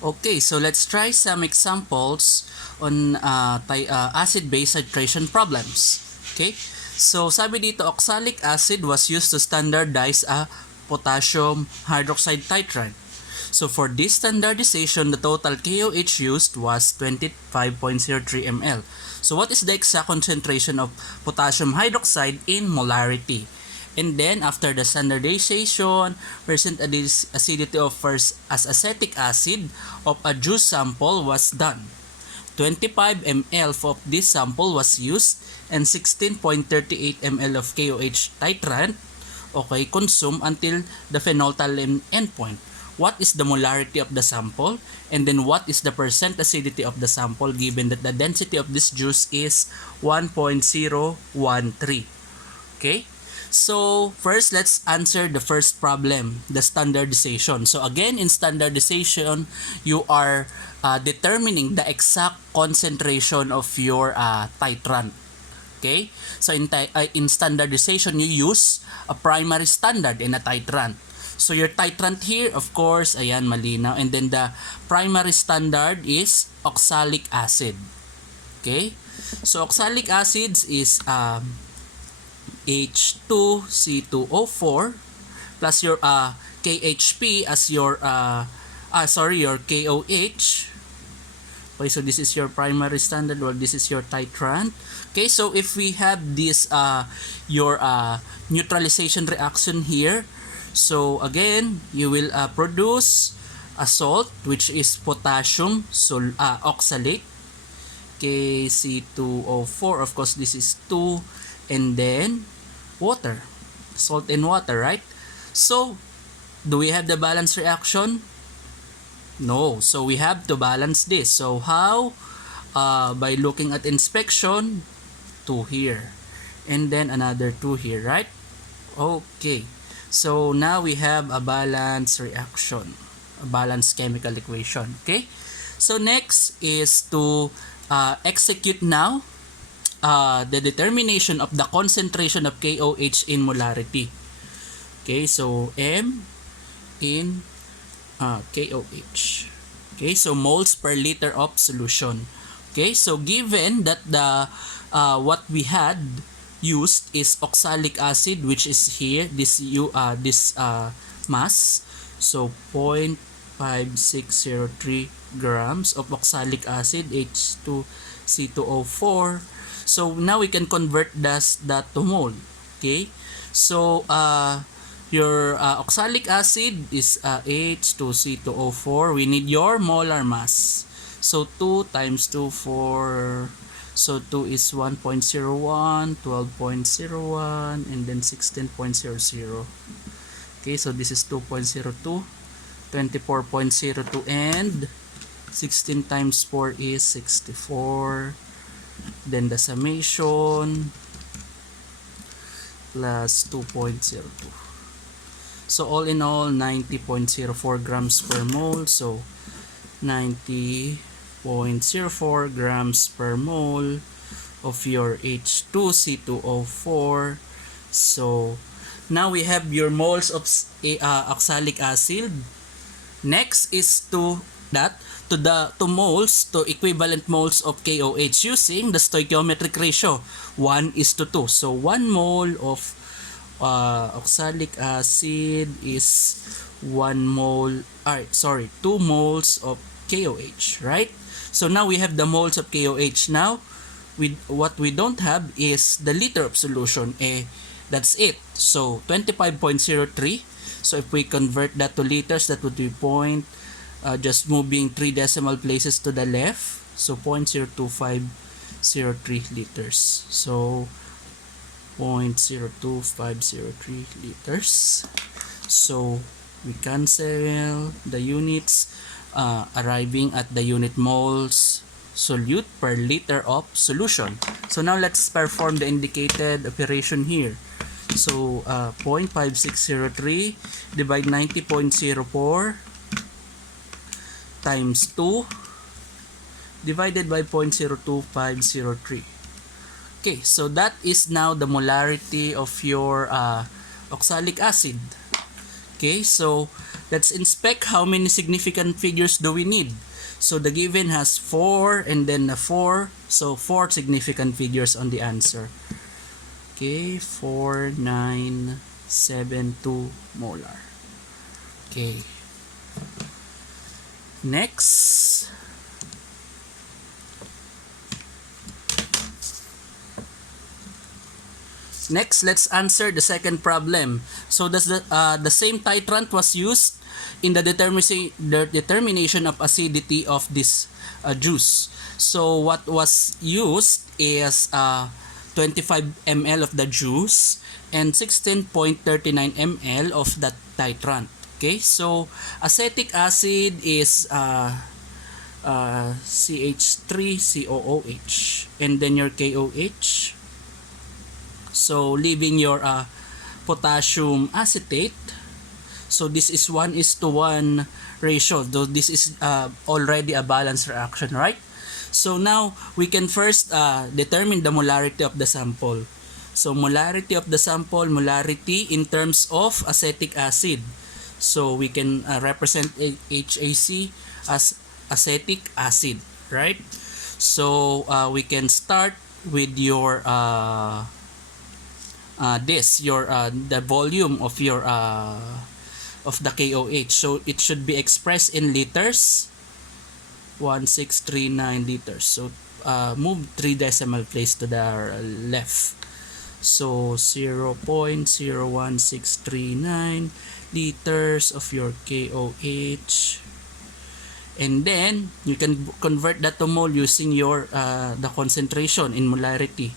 Okay, so let's try some examples on acid-base titration problems. Okay, so sabi dito, oxalic acid was used to standardize a potassium hydroxide titrant. So for this standardization, the total KOH used was 25.03 ml. So what is the exact concentration of potassium hydroxide in molarity? And then after the standardization, percent acidity of first as acetic acid of a juice sample was done. 25 ml of this sample was used and 16.38 ml of KOH titrant consumed until the phenolphthalein endpoint. What is the molarity of the sample? And then what is the percent acidity of the sample given that the density of this juice is 1.013? Okay? So, first, let's answer the first problem, the standardization. So, again, in standardization, you are determining the exact concentration of your titrant. Okay? So, in standardization, you use a primary standard and a titrant. So, your titrant here, of course, ayan, malinaw. And then, the primary standard is oxalic acid. Okay? So, oxalic acids is H2C2O4 plus your KHP as your your KOH. Okay, so this is your primary standard or this is your titrant. Okay, so if we have this your neutralization reaction here, so again you will produce a salt which is potassium oxalate, KC2O4. Of course, this is 2, and then water, salt and water, right? So, do we have the balance reaction? No. So, we have to balance this. So, how? By looking at inspection, 2 here. And then another 2 here, right? Okay. So, now we have a balance reaction. A balanced chemical equation. Okay? So, next is to execute now the determination of the concentration of KOH in molarity. Okay, so M in KOH. Okay, so moles per liter of solution. Okay, so given that the what we had used is oxalic acid, which is here this mass, so 0.5603 grams of oxalic acid, H2C2O4. So now we can convert that to mole. Okay, so your oxalic acid is H2C2O4. We need your molar mass. So 2 times 2, 4. So 2 is 1.01, 12.01, and then 16.00. Okay, so this is 2.02, 24.02, and 16 times 4 is 64. Then the summation plus 2.02. So all in all, 90.04 grams per mole. So 90.04 grams per mole of your H2C2O4. So now we have your moles of oxalic acid. Next is to moles to equivalent moles of KOH using the stoichiometric ratio 1:2. So 1 mole of oxalic acid is 2 moles of KOH, right? So now we have the moles of KOH. Now what we don't have is the liter of solution. That's it. So 25.03. So if we convert that to liters, that would be just moving 3 decimal places to the left. So 0.02503 liters. So 0.02503 liters. So we cancel the units, arriving at the unit moles solute per liter of solution. So now let's perform the indicated operation here. So 0.5603 divide 90.04 times 2 divided by 0.02503. Okay, so that is now the molarity of your oxalic acid. Okay, so let's inspect how many significant figures do we need. So the given has 4 and then a 4. So 4 significant figures on the answer. Okay, 4972 molar. Okay. Next. Next, let's answer the second problem. So the same titrant was used in the determination of acidity of this juice. So what was used is 25 ml of the juice and 16.39 ml of the titrant. Okay, so acetic acid is CH3COOH, and then your KOH. So leaving your potassium acetate. So this is 1:1 ratio. Though this is already a balanced reaction, right? So now we can first determine the molarity of the sample. So molarity of the sample, molarity in terms of acetic acid. So we can represent HAC as acetic acid, right? So we can start with your the volume of your of the KOH. So it should be expressed in liters. 1639 liters. So move 3 decimal place to the left. So 0.01639 liters of your KOH. And then you can convert that to mole using your the concentration in molarity.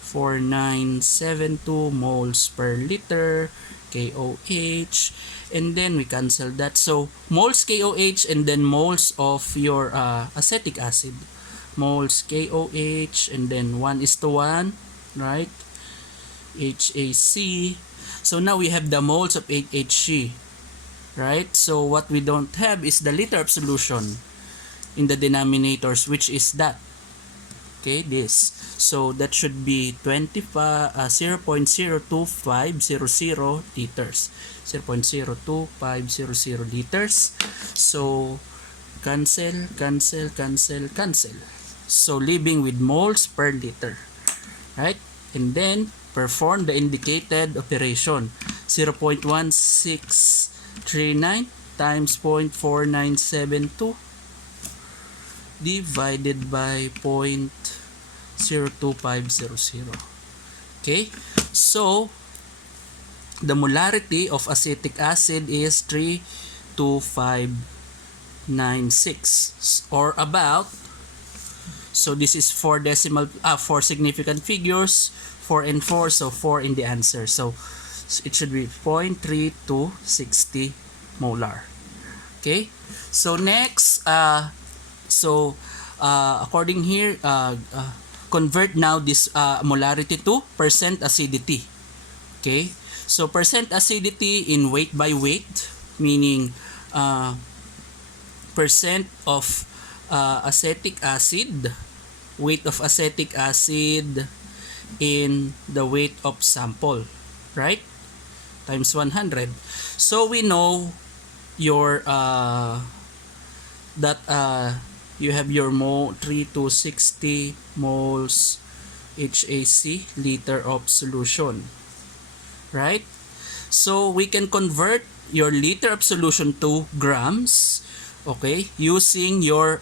4972 moles per liter KOH, and then we cancel that. So moles KOH and then moles of your acetic acid. Moles KOH and then 1:1, right? HAC. So now we have the moles of HHC, right? So what we don't have is the liter of solution in the denominators, which is that. Okay, this. So that should be 0.02500 liters. 0.02500 liters. So cancel. So leaving with moles per liter. Right? And then perform the indicated operation. 0.1639 times 0.4972 divided by 0.02500. Okay, so the molarity of acetic acid is 32596 or about. So this is 4 significant figures, 4 and 4, so 4 in the answer. So it should be 0.3260 molar. Okay, so next according here, convert now this molarity to percent acidity. Okay, so percent acidity in weight by weight, meaning percent of acetic acid, weight of acetic acid in the weight of sample, right? Times 100. So we know your that you have your 3260 moles HAC liter of solution, right? So we can convert your liter of solution to grams, okay, using your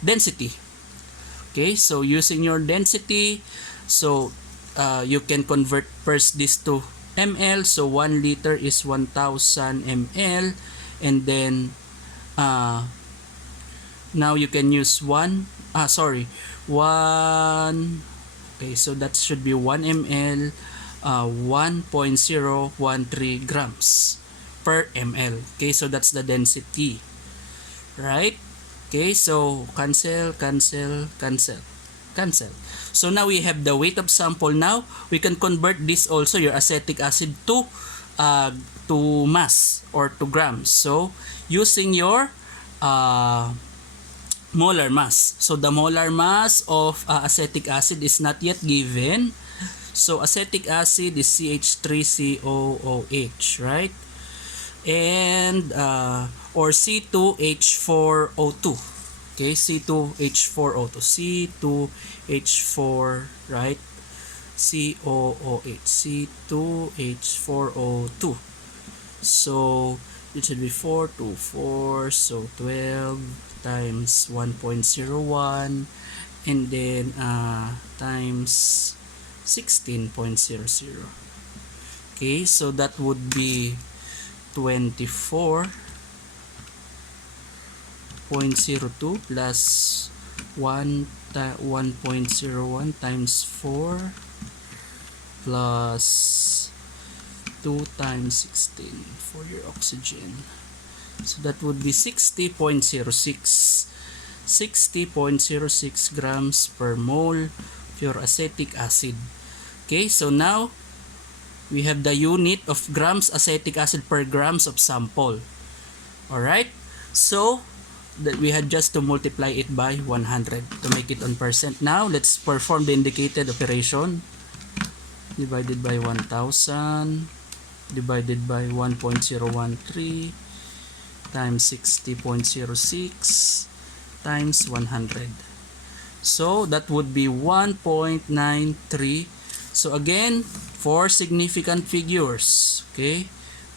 density. Okay, so using your density, so you can convert first this to ml. So 1 liter is 1000 ml, and then now you can use 1. Okay, so that should be 1 ml, 1.013 grams per ml. Okay, so that's the density, right? Okay, so cancel. So now we have the weight of sample. Now we can convert this also, your acetic acid, to mass or to grams. So using your molar mass. So the molar mass of acetic acid is not yet given. So acetic acid is CH3COOH, right? And or C2H4O2. Okay, C2H4O2. C2H4, right? COOH. C2H4O2. So it should be 4 to 4, so 12 times 1.01, and then times 16.00. Okay, so that would be 24.02 plus 1.01 times 4 plus 2 times 16 for your oxygen. So that would be 60.06 grams per mole pure acetic acid. Okay, so now we have the unit of grams acetic acid per grams of sample. Alright, so that we had just to multiply it by 100 to make it on percent. Now let's perform the indicated operation. Divided by 1000 divided by 1.013 times 60.06 times 100. So that would be 1.93. So again, 4 significant figures. Okay,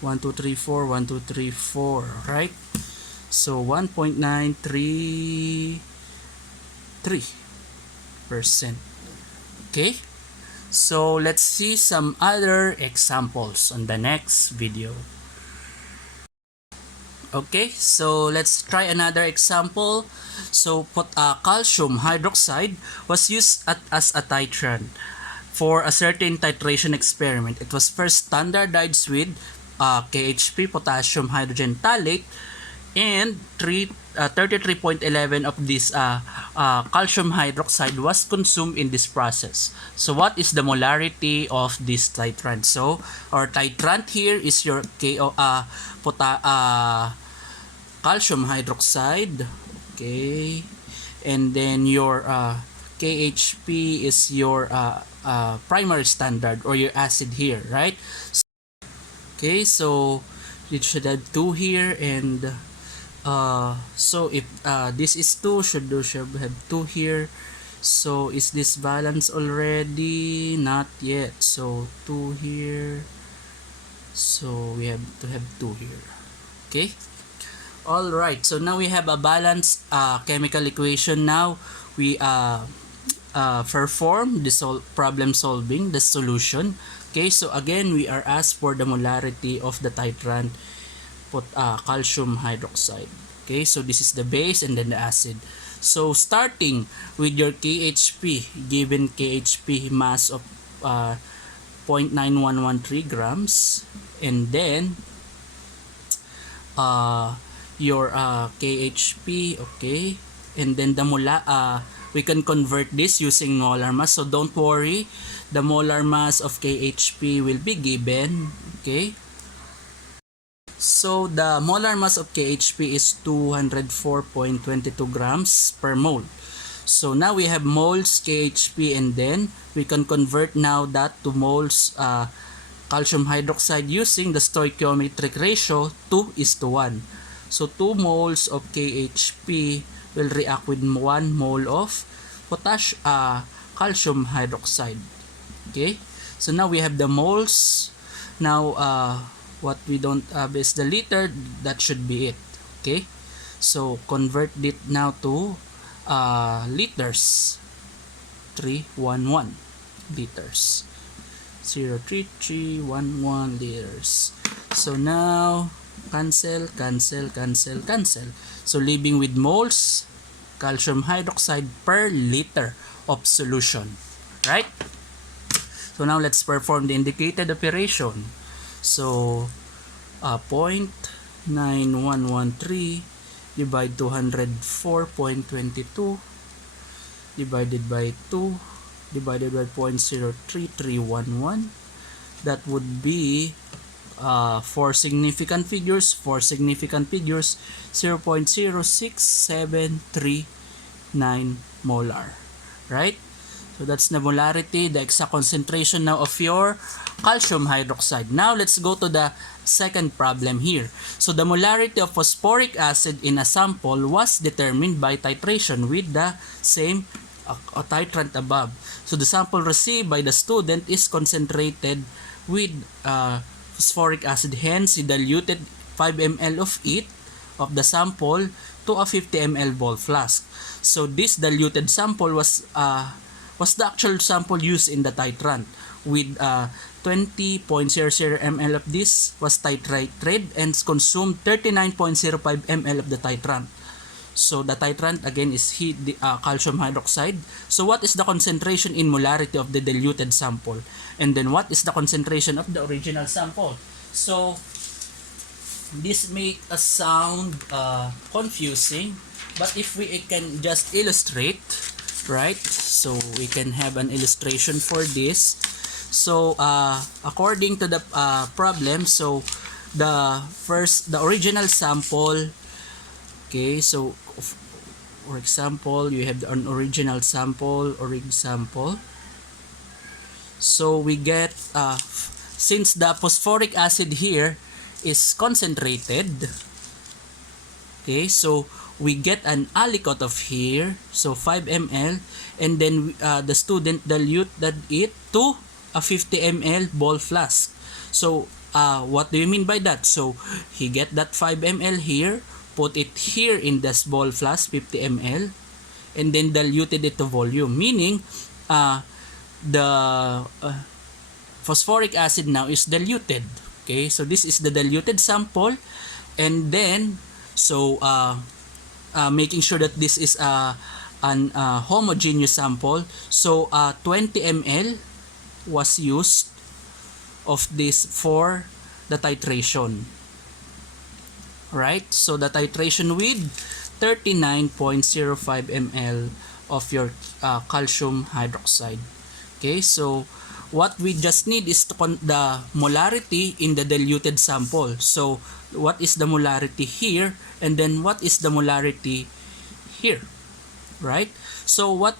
1, 2, 3, 4, 1, 2, 3, 4, right? So 1.933%. Okay, so let's see some other examples on the next video. Okay, so let's try another example. So calcium hydroxide was used as a titrant for a certain titration experiment. It was first standardized with KHP, potassium hydrogen thalate, and 33.11 of this calcium hydroxide was consumed in this process. So what is the molarity of this titrant? So our titrant here is your calcium hydroxide, okay, and then your KHP is your primary standard or your acid here, right? Okay, so it should have 2 here, and so if this is 2, should have 2 here. So is this balanced already? Not yet. So 2 here, so we have to have 2 here. Okay, all right, so now we have a balanced chemical equation. Now we perform the problem solving, the solution. Okay, so again we are asked for the molarity of the titrant calcium hydroxide. Okay, so this is the base and then the acid. So starting with your KHP, given KHP mass of 0.9113 grams, and then your KHP, okay, and then the we can convert this using molar mass, so don't worry, the molar mass of KHP will be given. Okay, so the molar mass of KHP is 204.22 grams per mole. So now we have moles KHP, and then we can convert now that to moles calcium hydroxide using the stoichiometric ratio 2:1. So 2 moles of KHP will react with 1 mole of calcium hydroxide. Okay, so now we have the moles. Now what we don't have is the liter. That should be it. Okay, so convert it now to liters. 311 liters. 0.3311 liters. So now cancel. So leaving with moles calcium hydroxide per liter of solution, right? So now let's perform the indicated operation. So 0.9113 divide 204.22 divided by 2 divided by 0.03311. That would be 4 significant figures, 0.06739 molar, right? So that's the molarity, the exact concentration now of your calcium hydroxide. Now let's go to the second problem here. So the molarity of phosphoric acid in a sample was determined by titration with the same titrant above. So the sample received by the student is concentrated with phosphoric acid. Hence, he diluted 5 ml of it, of the sample, to a 50 ml ball flask. So this diluted sample was the actual sample used in the titrant, with 20.00 ml of this was titrated and consumed 39.05 ml of the titrant. So the titrant again is the calcium hydroxide. So what is the concentration in molarity of the diluted sample? And then what is the concentration of the original sample? So this make a sound confusing, but if we can just illustrate, right? So we can have an illustration for this. So according to the problem, so the original sample, okay, so for example, you have an original sample, so we get since the phosphoric acid here is concentrated, okay, so we get an aliquot of here, so 5 ml, and then the student diluted it to a 50 ml ball flask. So what do you mean by that? So he get that 5 ml here, put it here in this ball flask 50 ml, and then diluted it to volume, meaning the phosphoric acid now is diluted. Okay, so this is the diluted sample, and then so making sure that this is an homogeneous sample, so 20 ml was used of this for the titration, right? So the titration with 39.05 ml of your calcium hydroxide. Okay, so what we just need is the molarity in the diluted sample. So what is the molarity here, and then what is the molarity here, right? So what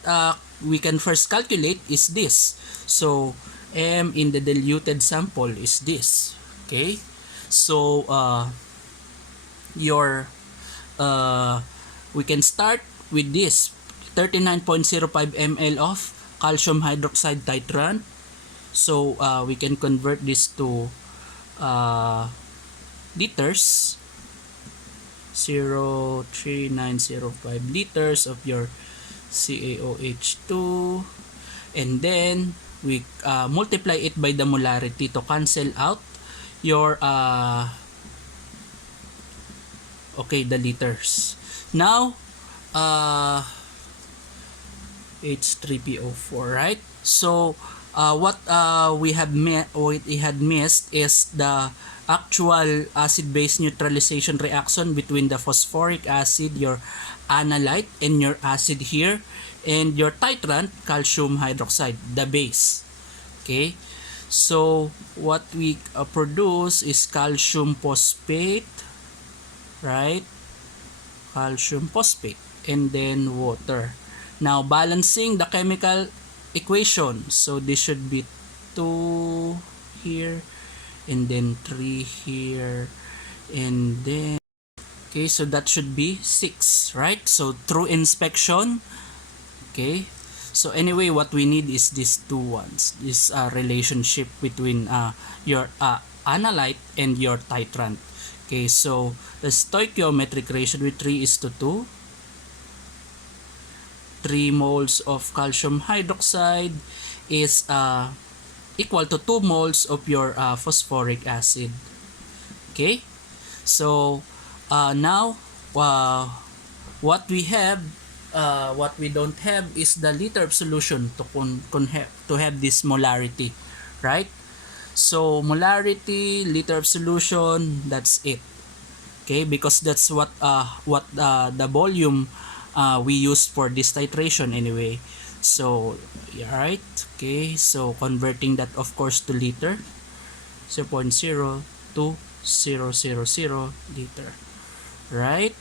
we can first calculate is this. So M in the diluted sample is this. Okay, so we can start with this 39.05 ml of calcium hydroxide titrant. So we can convert this to liters, 0.3905 liters of your CaOH2, and then we multiply it by the molarity to cancel out your the liters. Now H3PO4, right? So what we had missed is the actual acid-base neutralization reaction between the phosphoric acid, your analyte, and your acid here, and your titrant, calcium hydroxide, the base. Okay, so what we produce is calcium phosphate, right? Calcium phosphate, and then water. Now balancing the chemical equation, so this should be 2 here, and then 3 here, and then okay, so that should be 6, right? So through inspection, okay, so anyway, what we need is these two ones, this relationship between your analyte and your titrant. Okay, so the stoichiometric ratio with 3:2, 3 moles of calcium hydroxide is equal to 2 moles of your phosphoric acid. Okay, so now what we have, what we don't have is the liter of solution to have this molarity, right? So molarity, liter of solution, that's it. Okay, because that's what the volume we use for this titration anyway. So right, okay, so converting that of course to liter, 0.02000 liter, right?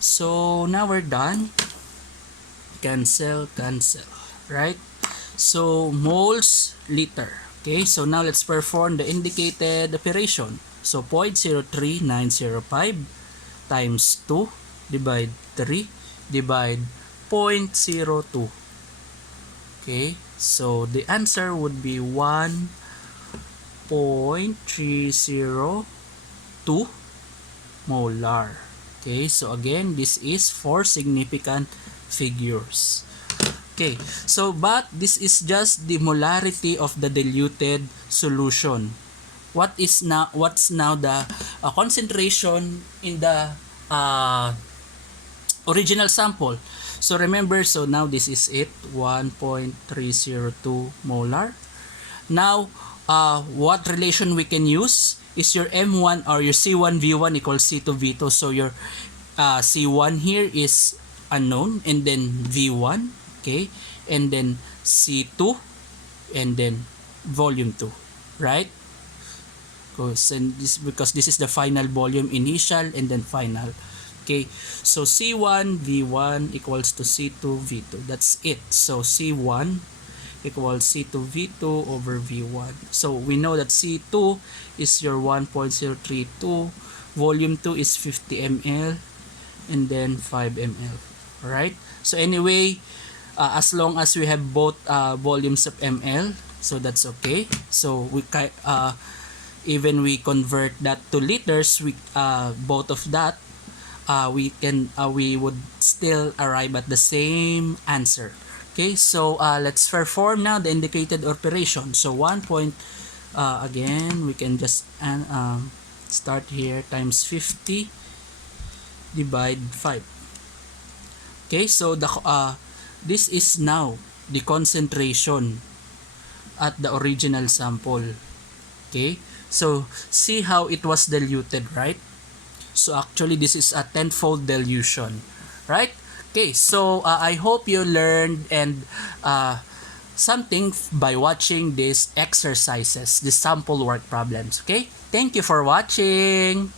So now we're done. Cancel, right? So moles liter. Okay, so now let's perform the indicated operation. So 0.03905 times 2 divide 3 divide 0.02. Okay, so the answer would be 1.302 molar. Okay, so again, this is for significant figures. Okay, so but this is just the molarity of the diluted solution. What's now the concentration in the original sample? So remember, so now this is it, 1.302 molar. Now, what relation we can use is your M1 or your C1V1 equals C2V2. So your C1 here is unknown, and then V1, okay, and then C2, and then volume 2, right? Because this is the final volume, initial and then final. Okay, so C1 V1 equals to C2 V2. That's it. So C1 equals C2 V2 over V1. So we know that C2 is your 1.032, volume 2 is 50 ml, and then 5 ml. Alright? So anyway, as long as we have both volumes of ml, so that's okay. So we even we convert that to liters, we both of that, we would still arrive at the same answer. Okay, so let's perform now the indicated operation. So 1 point, again, we can just start here, times 50 divide 5. Okay, so this is now the concentration at the original sample. Okay, so see how it was diluted, right? So actually this is a tenfold dilution, right? Okay, so I hope you learned and something by watching these exercises, these sample work problems. Okay, thank you for watching.